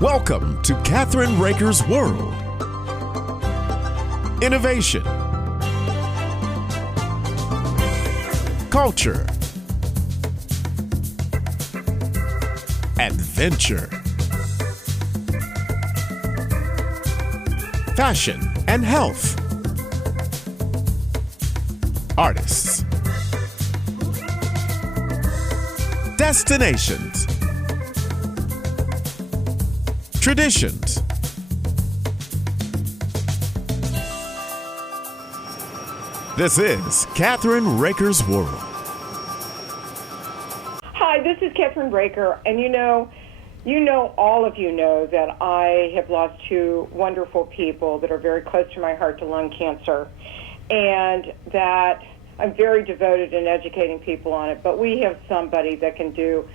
Welcome to Kathryn Raaker's World. Innovation, culture, adventure, fashion and health, artists, destinations, traditions. This is Kathryn Raaker's World. Hi, this is Kathryn Raaker, and all of you know that I have lost two wonderful people that are very close to my heart to lung cancer, and that I'm very devoted in educating people on it, but we have somebody that can do,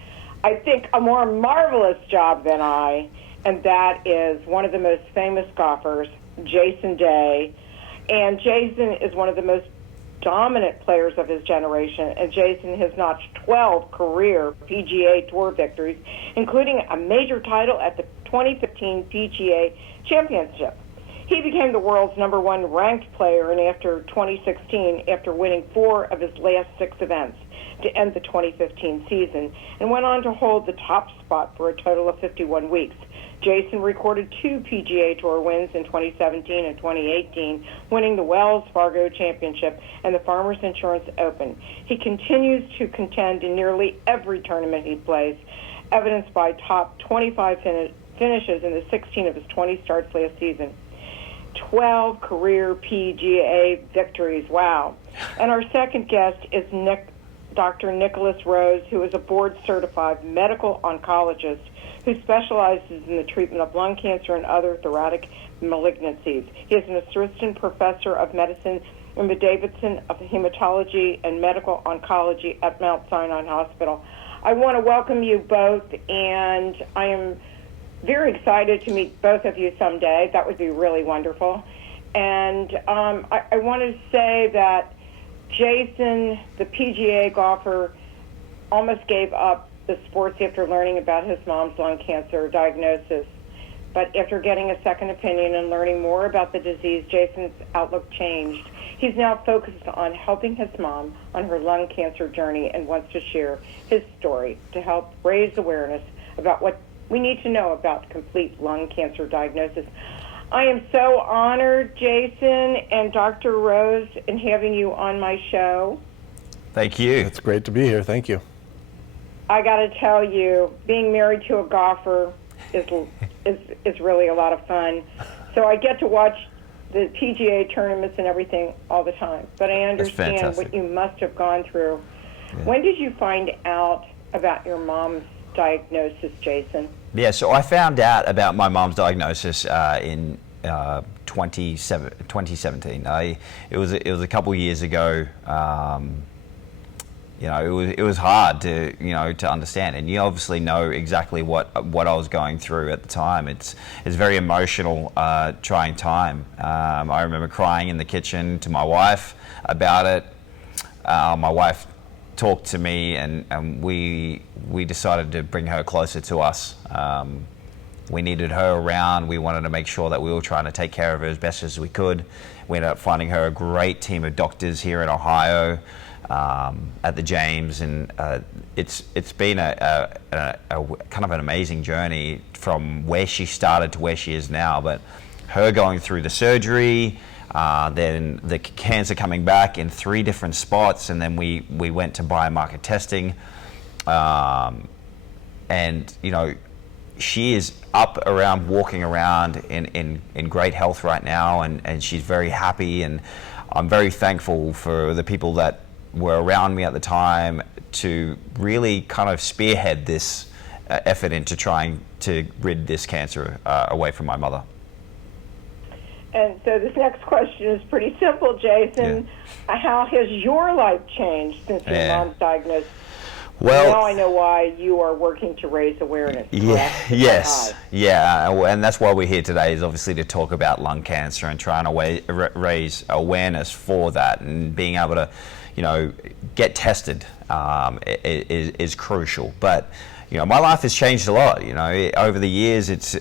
I think, a more marvelous job than I, and that is one of the most famous golfers, Jason Day. And Jason is one of the most dominant players of his generation, and Jason has notched 12 career PGA Tour victories, including a major title at the 2015 PGA Championship. He became the world's number one ranked player after 2016 after winning 4 of his last 6 events to end the 2015 season, and went on to hold the top spot for a total of 51 weeks. Jason recorded 2 PGA Tour wins in 2017 and 2018, winning the Wells Fargo Championship and the Farmers Insurance Open. He continues to contend in nearly every tournament he plays, evidenced by top 25 finishes in the 16 of his 20 starts last season. 12 career PGA victories, wow. And our second guest is Dr. Nicholas Rohs, who is a board-certified medical oncologist who specializes in the treatment of lung cancer and other thoracic malignancies. He is an assistant professor of medicine in the Davidson of Hematology and Medical Oncology at Mount Sinai Hospital. I want to welcome you both, and I am very excited to meet both of you someday. That would be really wonderful. And I want to say that Jason, the PGA golfer, almost gave up the sports after learning about his mom's lung cancer diagnosis. But after getting a second opinion and learning more about the disease, Jason's outlook changed. He's now focused on helping his mom on her lung cancer journey and wants to share his story to help raise awareness about what we need to know about complete lung cancer diagnosis. I am so honored, Jason and Dr. Rohs, in having you on my show. Thank you. It's great to be here. Thank you. I got to tell you, being married to a golfer is really a lot of fun. So I get to watch the PGA tournaments and everything all the time. But I understand what you must have gone through. Yeah. When did you find out about your mom's diagnosis, Jason? Yeah, so I found out about my mom's diagnosis in 2017. It was a couple of years ago. It was hard to understand, and you obviously know exactly what I was going through at the time. It's very emotional, trying time. I remember crying in the kitchen to my wife about it. My wife talked to me, and we decided to bring her closer to us. We needed her around. We wanted to make sure that we were trying to take care of her as best as we could. We ended up finding her a great team of doctors here in Ohio, at the James, and it's been a kind of an amazing journey from where she started to where she is now. But her going through the surgery, then the cancer coming back in 3 different spots, and then we went to biomarker testing, and she is up around, walking around in great health right now, and she's very happy, and I'm very thankful for the people that were around me at the time to really kind of spearhead this effort into trying to rid this cancer away from my mother. And so this next question is pretty simple, Jason. Yeah. How has your life changed since your mom's diagnosis? Well, now I know why you are working to raise awareness. Yes, and that's why we're here today, is obviously to talk about lung cancer and trying to raise awareness for that, and being able to, get tested is crucial. But my life has changed a lot. Over the years, it's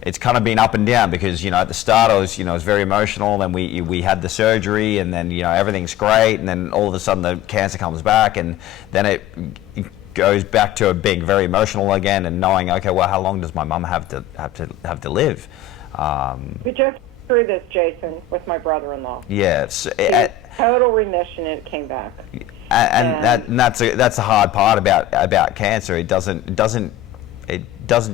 it's kind of been up and down because at the start I was very emotional. Then we had the surgery, and then everything's great, and then all of a sudden the cancer comes back, and then it goes back to being very emotional again, and knowing, okay, well, how long does my mum have to live? We just went through this, Jason, with my brother-in-law. Yes, total remission, and it came back. And that's the hard part about cancer. It doesn't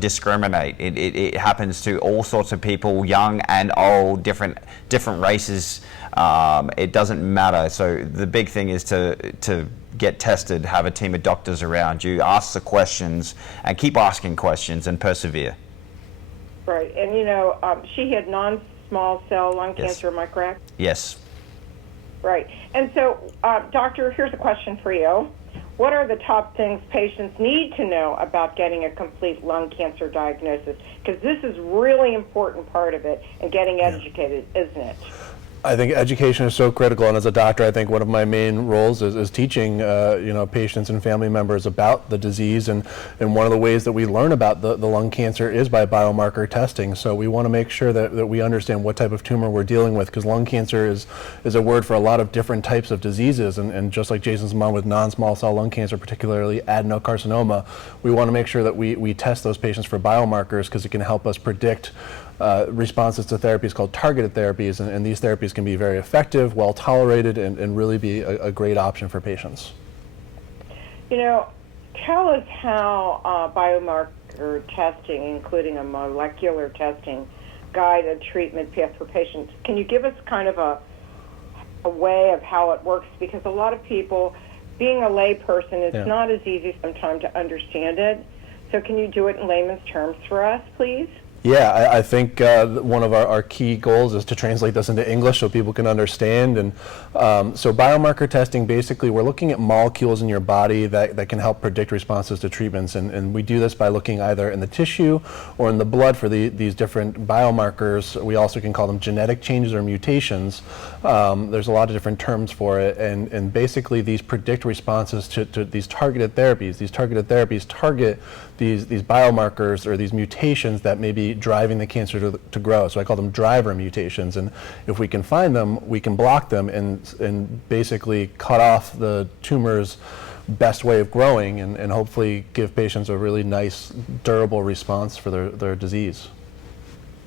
discriminate. It happens to all sorts of people, young and old, different races. It doesn't matter. So the big thing is to get tested, have a team of doctors around you, ask the questions, and keep asking questions and persevere. Right, and she had non-small cell lung cancer. Am I correct? Yes. Right, and so, doctor, here's a question for you. What are the top things patients need to know about getting a complete lung cancer diagnosis? Because this is really important part of it, and getting educated, isn't it? I think education is so critical, and as a doctor, I think one of my main roles is teaching patients and family members about the disease, and one of the ways that we learn about the lung cancer is by biomarker testing. So we want to make sure that we understand what type of tumor we're dealing with, because lung cancer is a word for a lot of different types of diseases, and just like Jason's mom with non-small cell lung cancer, particularly adenocarcinoma, we want to make sure that we test those patients for biomarkers, because it can help us predict responses to therapies called targeted therapies, and these therapies can be very effective, well tolerated, and really be a great option for patients. Tell us how biomarker testing, including a molecular testing, guide a treatment path for patients. Can you give us kind of a way of how it works? Because a lot of people, being a lay person, it's not as easy sometimes to understand it. So can you do it in layman's terms for us, please? Yeah, I think one of our key goals is to translate this into English so people can understand. And so biomarker testing, basically, we're looking at molecules in your body that can help predict responses to treatments. And we do this by looking either in the tissue or in the blood for these different biomarkers. We also can call them genetic changes or mutations. There's a lot of different terms for it. And basically, these predict responses to these targeted therapies. These targeted therapies target these biomarkers or these mutations that may be driving the cancer to grow. So I call them driver mutations, and if we can find them, we can block them and basically cut off the tumor's best way of growing, and hopefully give patients a really nice, durable response for their disease.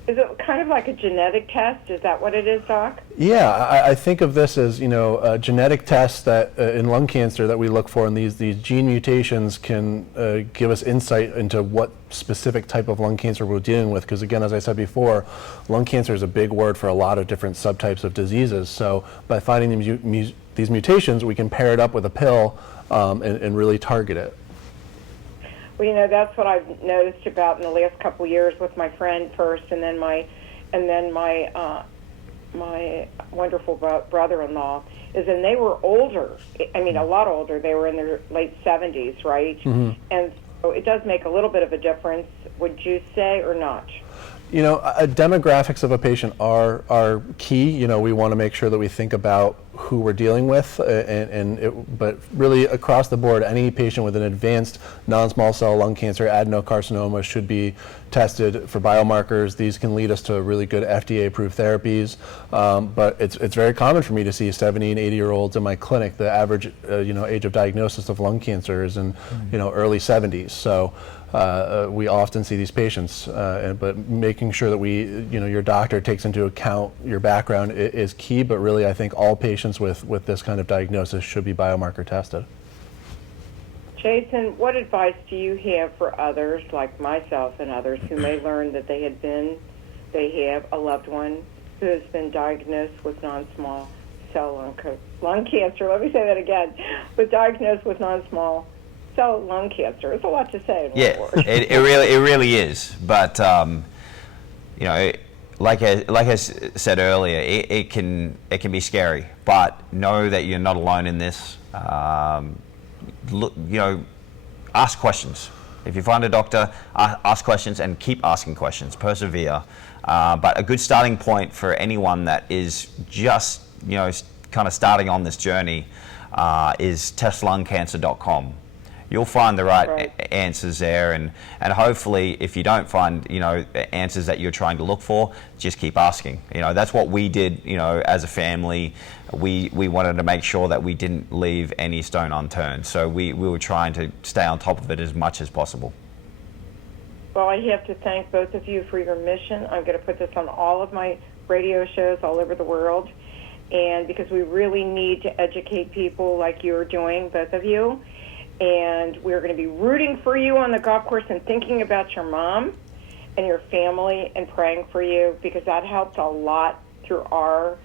Is it kind of like a genetic test? Is that what it is, Doc? Yeah, I think of this as, a genetic test that in lung cancer that we look for, and these gene mutations can give us insight into what specific type of lung cancer we're dealing with. Because again, as I said before, lung cancer is a big word for a lot of different subtypes of diseases. So by finding these mutations, we can pair it up with a pill and really target it. Well, that's what I've noticed about in the last couple of years with my friend first, and then my wonderful brother-in-law, is, and they were older. I mean, a lot older. They were in their late 70s, right? Mm-hmm. And so it does make a little bit of a difference, would you say, or not? Demographics of a patient are key. We want to make sure that we think about who we're dealing with, but really across the board, any patient with an advanced non-small cell lung cancer, adenocarcinoma, should be tested for biomarkers. These can lead us to really good FDA-approved therapies, but it's very common for me to see 70 and 80-year-olds in my clinic. The average age of diagnosis of lung cancer is in early 70s. So we often see these patients, but making sure that your doctor takes into account your background is key. But really, I think all patients with this kind of diagnosis should be biomarker tested. Jason, what advice do you have for others, like myself and others, who may learn that they have a loved one who has been diagnosed with non-small cell lung cancer? Let me say that again. Was diagnosed with non-small cell lung cancer. It's a lot to say in one word. it really is. But like I said earlier, it can be scary. But know that you're not alone in this. Ask questions. If you find a doctor, ask questions and keep asking questions. Persevere. But a good starting point for anyone that is just kind of starting on this journey is testlungcancer.com. you'll find the right, Right. answers there, and hopefully if you don't find, answers that you're trying to look for, just keep asking. That's what we did, as a family. We wanted to make sure that we didn't leave any stone unturned, so we were trying to stay on top of it as much as possible. Well, I have to thank both of you for your mission. I'm going to put this on all of my radio shows all over the world, and because we really need to educate people like you're doing, both of you, and we're going to be rooting for you on the golf course and thinking about your mom and your family and praying for you, because that helped a lot through our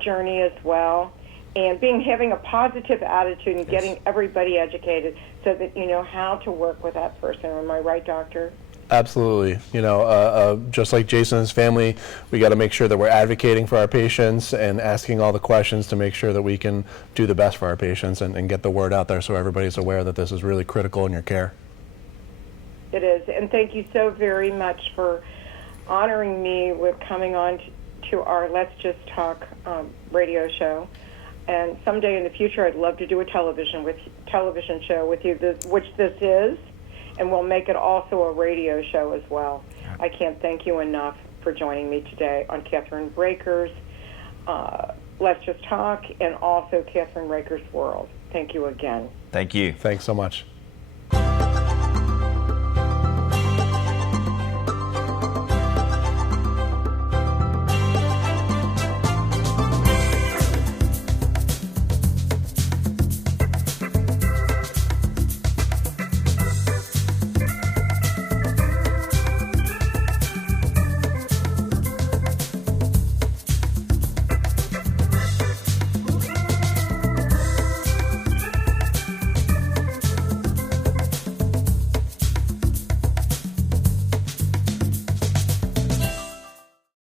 journey as well. And having a positive attitude and getting everybody educated so that you know how to work with that person. Am I right, doctor? Absolutely. Just like Jason and his family, we got to make sure that we're advocating for our patients and asking all the questions to make sure that we can do the best for our patients and get the word out there so everybody's aware that this is really critical in your care. It is. And thank you so very much for honoring me with coming on to our Let's Just Talk radio show. And someday in the future, I'd love to do a television show with you, which this is, and we'll make it also a radio show as well. I can't thank you enough for joining me today on Kathryn Raaker's Let's Just Talk, and also Kathryn Raaker's World. Thank you again. Thank you. Thanks so much.